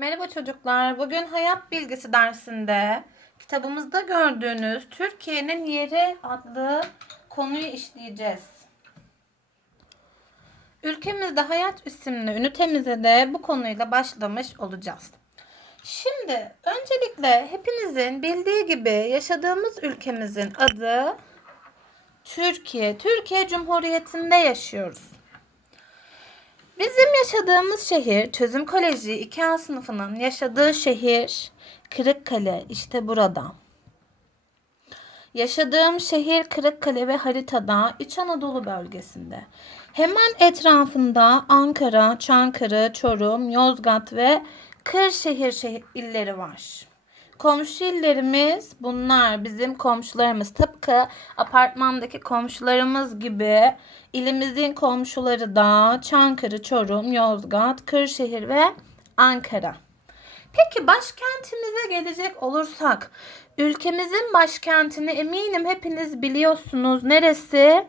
Merhaba çocuklar. Bugün hayat bilgisi dersinde kitabımızda gördüğünüz Türkiye'nin yeri adlı konuyu işleyeceğiz. Ülkemizde hayat isimli ünitemize de bu konuyla başlamış olacağız. Şimdi öncelikle hepinizin bildiği gibi yaşadığımız ülkemizin adı Türkiye. Türkiye Cumhuriyeti'nde yaşıyoruz. Bizim yaşadığımız şehir Çözüm Koleji 2A sınıfının yaşadığı şehir Kırıkkale işte burada. Yaşadığım şehir Kırıkkale ve haritada İç Anadolu bölgesinde. Hemen etrafında Ankara, Çankırı, Çorum, Yozgat ve Kırşehir şehir illeri var. Komşu illerimiz bunlar bizim komşularımız. Tıpkı apartmandaki komşularımız gibi ilimizin komşuları da Çankırı, Çorum, Yozgat, Kırşehir ve Ankara. Peki başkentimize gelecek olursak ülkemizin başkentini eminim hepiniz biliyorsunuz. Neresi?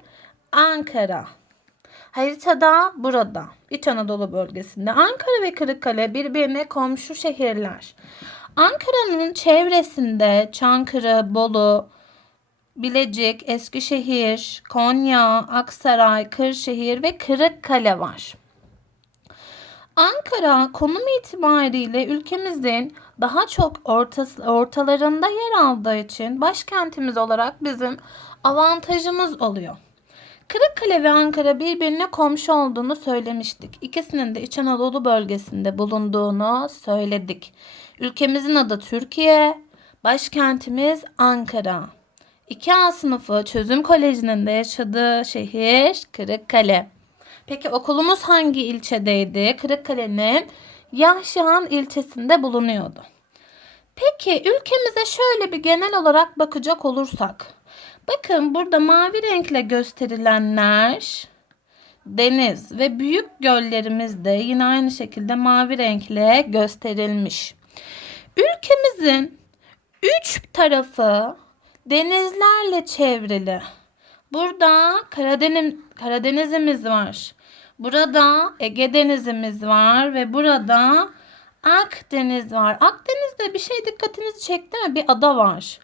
Ankara. Haritada burada. İç Anadolu bölgesinde. Ankara ve Kırıkkale birbirine komşu şehirler. Ankara'nın çevresinde Çankırı, Bolu, Bilecik, Eskişehir, Konya, Aksaray, Kırşehir ve Kırıkkale var. Ankara konum itibariyle ülkemizin daha çok ortası, ortalarında yer aldığı için başkentimiz olarak bizim avantajımız oluyor. Kırıkkale ve Ankara birbirine komşu olduğunu söylemiştik. İkisinin de İç Anadolu bölgesinde bulunduğunu söyledik. Ülkemizin adı Türkiye, başkentimiz Ankara. 2A sınıfı Çözüm Koleji'nin de yaşadığı şehir Kırıkkale. Peki okulumuz hangi ilçedeydi? Kırıkkale'nin Yahşihan ilçesinde bulunuyordu. Peki ülkemize şöyle bir genel olarak bakacak olursak. Bakın burada mavi renkle gösterilenler deniz ve büyük göllerimiz de yine aynı şekilde mavi renkle gösterilmiş. Ülkemizin üç tarafı denizlerle çevrili. Burada Karadeniz, Karadenizimiz var. Burada Ege Denizimiz var ve burada Akdeniz var. Akdeniz'de bir şey dikkatinizi çekti mi? Bir ada var.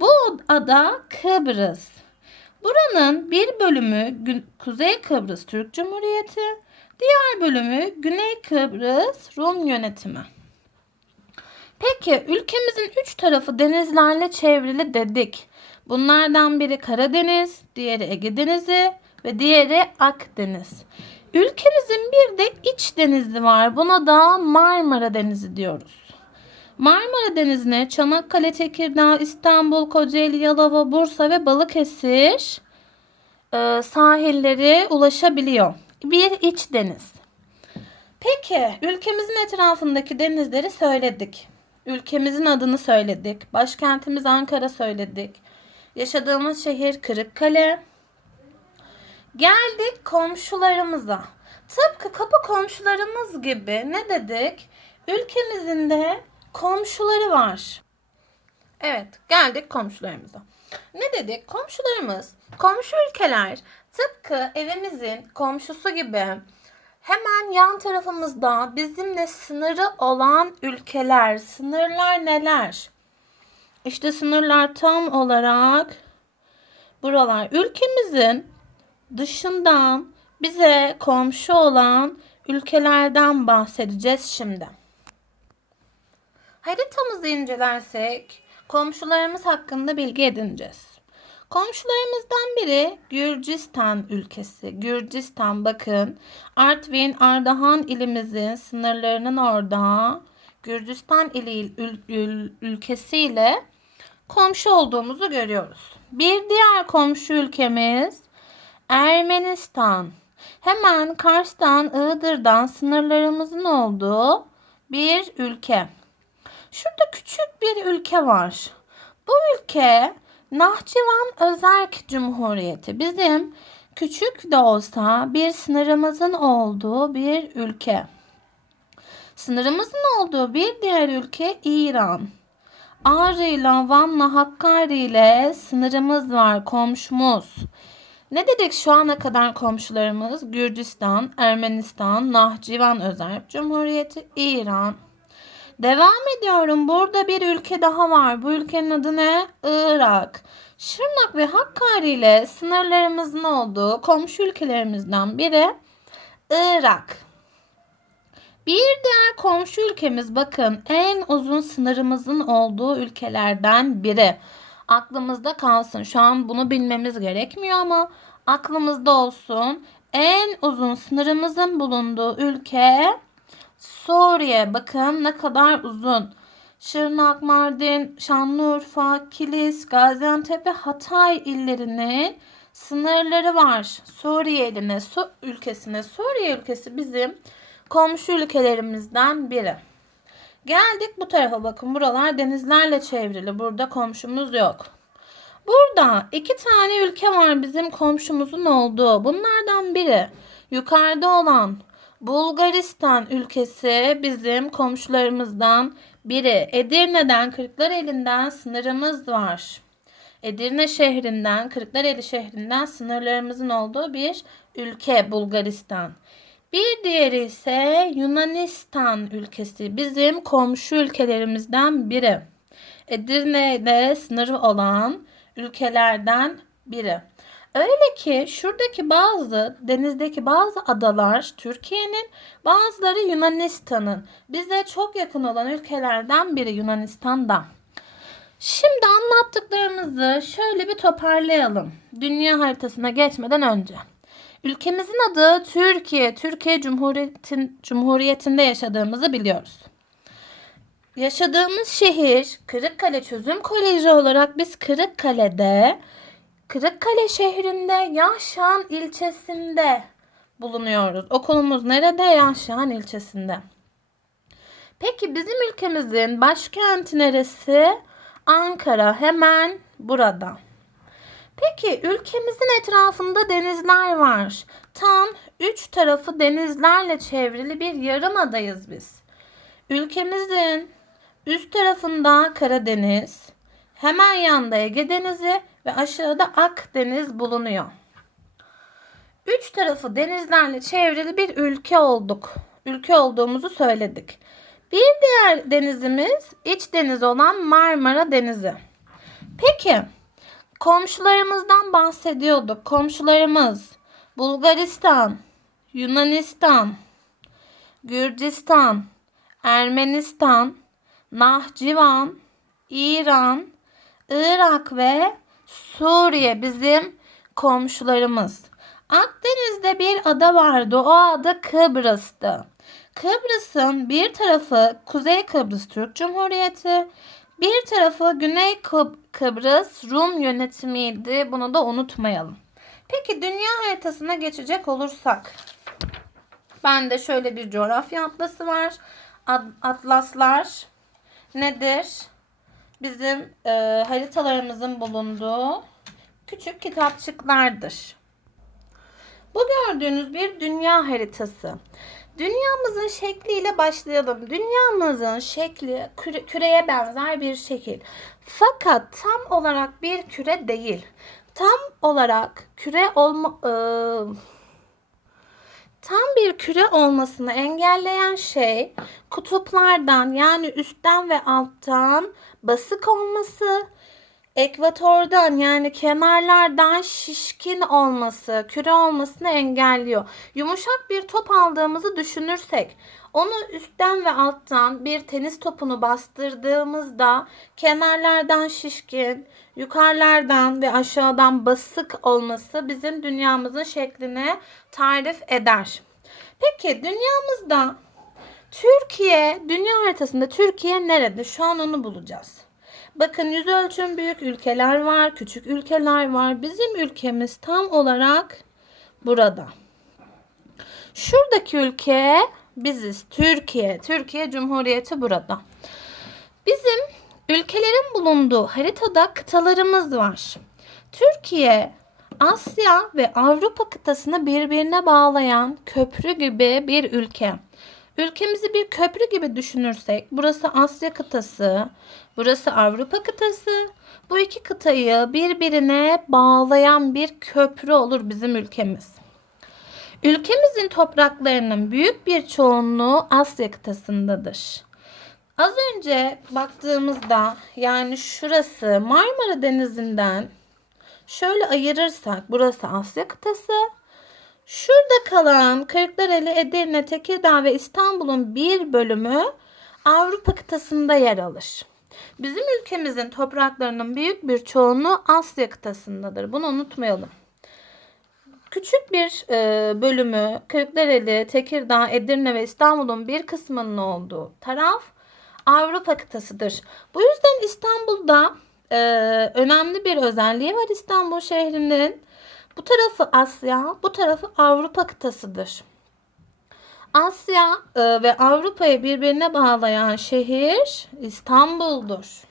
Bu ada Kıbrıs. Buranın bir bölümü Kuzey Kıbrıs Türk Cumhuriyeti, diğer bölümü Güney Kıbrıs Rum yönetimi. Peki ülkemizin üç tarafı denizlerle çevrili dedik. Bunlardan biri Karadeniz, diğeri Ege Denizi ve diğeri Akdeniz. Ülkemizin bir de iç denizi var. Buna da Marmara Denizi diyoruz. Marmara Denizi'ne Çanakkale, Tekirdağ, İstanbul, Kocaeli, Yalova, Bursa ve Balıkesir e, sahilleri ulaşabiliyor. Bir iç deniz. Peki ülkemizin etrafındaki denizleri söyledik. Ülkemizin adını söyledik. Başkentimiz Ankara söyledik. Yaşadığımız şehir Kırıkkale. Geldik komşularımıza. Tıpkı kapı komşularımız gibi ne dedik? Ülkemizin de komşuları var. Evet, geldik komşularımıza. Ne dedik? Komşularımız, komşu ülkeler tıpkı evimizin komşusu gibi hemen yan tarafımızda bizimle sınırı olan ülkeler. Sınırlar neler? İşte sınırlar tam olarak buralar. Ülkemizin dışından bize komşu olan ülkelerden bahsedeceğiz şimdi. Haritamızı incelersek komşularımız hakkında bilgi edineceğiz. Komşularımızdan biri Gürcistan ülkesi. Gürcistan bakın Artvin, Ardahan ilimizin sınırlarının orada Gürcistan ili ül- ül- ülkesiyle komşu olduğumuzu görüyoruz. Bir diğer komşu ülkemiz Ermenistan. Hemen Kars'tan, Iğdır'dan sınırlarımızın olduğu bir ülke. Şurada küçük bir ülke var. Bu ülke Nahçıvan Özerk Cumhuriyeti. Bizim küçük de olsa bir sınırımızın olduğu bir ülke. Sınırımızın olduğu bir diğer ülke İran. Ağrı ile Van'la Hakkari ile sınırımız var komşumuz. Ne dedik şu ana kadar komşularımız? Gürcistan, Ermenistan, Nahçıvan Özerk Cumhuriyeti, İran. Devam ediyorum. Burada bir ülke daha var. Bu ülkenin adı ne? Irak. Şırnak ve Hakkari ile sınırlarımızın olduğu komşu ülkelerimizden biri Irak. Bir diğer komşu ülkemiz bakın en uzun sınırımızın olduğu ülkelerden biri. Aklımızda kalsın. Şu an bunu bilmemiz gerekmiyor ama aklımızda olsun. En uzun sınırımızın bulunduğu ülke Suriye. Bakın ne kadar uzun. Şırnak, Mardin, Şanlıurfa, Kilis, Gaziantep ve Hatay illerinin sınırları var. Suriye iline, Su ülkesine. Suriye ülkesi bizim komşu ülkelerimizden biri. Geldik bu tarafa bakın. Buralar denizlerle çevrili. Burada komşumuz yok. Burada iki tane ülke var bizim komşumuzun olduğu. Bunlardan biri yukarıda olan Bulgaristan ülkesi bizim komşularımızdan biri. Edirne'den Kırklareli'nden sınırımız var. Edirne şehrinden Kırklareli şehrinden sınırlarımızın olduğu bir ülke Bulgaristan. Bir diğeri ise Yunanistan ülkesi. Bizim komşu ülkelerimizden biri. Edirne'de sınırı olan ülkelerden biri. Öyle ki şuradaki bazı denizdeki bazı adalar Türkiye'nin bazıları Yunanistan'ın bize çok yakın olan ülkelerden biri Yunanistan'da. Şimdi anlattıklarımızı şöyle bir toparlayalım. Dünya haritasına geçmeden önce. Ülkemizin adı Türkiye. Türkiye Cumhuriyetin, Cumhuriyeti'nde yaşadığımızı biliyoruz. Yaşadığımız şehir Kırıkkale Çözüm Koleji olarak biz Kırıkkale'de Kırıkkale şehrinde Yaşan ilçesinde bulunuyoruz. Okulumuz nerede? Yaşan ilçesinde. Peki bizim ülkemizin başkenti neresi? Ankara hemen burada. Peki ülkemizin etrafında denizler var. Tam üç tarafı denizlerle çevrili bir yarım adayız biz. Ülkemizin üst tarafında Karadeniz, hemen yanında Ege Denizi ve aşağıda Akdeniz bulunuyor. Üç tarafı denizlerle çevrili bir ülke olduk. Ülke olduğumuzu söyledik. Bir diğer denizimiz iç deniz olan Marmara Denizi. Peki komşularımızdan bahsediyorduk. Komşularımız Bulgaristan, Yunanistan, Gürcistan, Ermenistan, Nahçıvan, İran, Irak ve Suriye bizim komşularımız. Akdeniz'de bir ada vardı. O ada Kıbrıs'tı. Kıbrıs'ın bir tarafı Kuzey Kıbrıs Türk Cumhuriyeti, bir tarafı Güney Kıb- Kıbrıs Rum yönetimiydi. Bunu da unutmayalım. Peki dünya haritasına geçecek olursak. Bende şöyle bir coğrafya atlası var. Atlaslar nedir? Bizim e, haritalarımızın bulunduğu küçük kitapçıklardır. Bu gördüğünüz bir dünya haritası. Dünyamızın şekliyle başlayalım. Dünyamızın şekli küre- küreye benzer bir şekil. Fakat tam olarak bir küre değil. Tam olarak küre olma e, tam bir küre olmasını engelleyen şey kutuplardan yani üstten ve alttan basık olması, ekvatordan yani kenarlardan şişkin olması, küre olmasını engelliyor. Yumuşak bir top aldığımızı düşünürsek, onu üstten ve alttan bir tenis topunu bastırdığımızda kenarlardan şişkin, yukarılardan ve aşağıdan basık olması bizim dünyamızın şeklini tarif eder. Peki dünyamızda Türkiye, dünya haritasında Türkiye nerede? Şu an onu bulacağız. Bakın yüz ölçüm büyük ülkeler var, küçük ülkeler var. Bizim ülkemiz tam olarak burada. Şuradaki ülke biziz. Türkiye. Türkiye Cumhuriyeti burada. Bizim ülkelerin bulunduğu haritada kıtalarımız var. Türkiye Asya ve Avrupa kıtasını birbirine bağlayan köprü gibi bir ülke. Ülkemizi bir köprü gibi düşünürsek burası Asya kıtası, burası Avrupa kıtası. Bu iki kıtayı birbirine bağlayan bir köprü olur bizim ülkemiz. Ülkemizin topraklarının büyük bir çoğunluğu Asya kıtasındadır. Az önce baktığımızda yani şurası Marmara Denizi'nden şöyle ayırırsak burası Asya kıtası. Şurada kalan Kırklareli, Edirne, Tekirdağ ve İstanbul'un bir bölümü Avrupa kıtasında yer alır. Bizim ülkemizin topraklarının büyük bir çoğunluğu Asya kıtasındadır. Bunu unutmayalım. Küçük bir e, bölümü Kırklareli, Tekirdağ, Edirne ve İstanbul'un bir kısmının olduğu taraf Avrupa kıtasıdır. Bu yüzden İstanbul'da e, önemli bir özelliği var İstanbul şehrinin. Bu tarafı Asya, bu tarafı Avrupa kıtasıdır. Asya e, ve Avrupa'yı birbirine bağlayan şehir İstanbul'dur.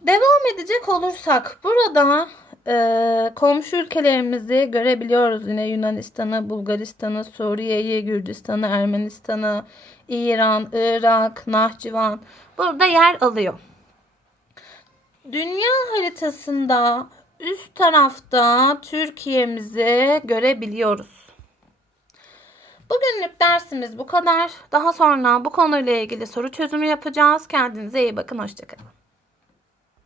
Devam edecek olursak burada e, komşu ülkelerimizi görebiliyoruz. Yine Yunanistan'ı, Bulgaristan'ı, Suriye'yi, Gürcistan'ı, Ermenistan'ı, İran, Irak, Nahçıvan burada yer alıyor. Dünya haritasında üst tarafta Türkiye'mizi görebiliyoruz. Bugünlük dersimiz bu kadar. Daha sonra bu konuyla ilgili soru çözümü yapacağız. Kendinize iyi bakın. Hoşçakalın.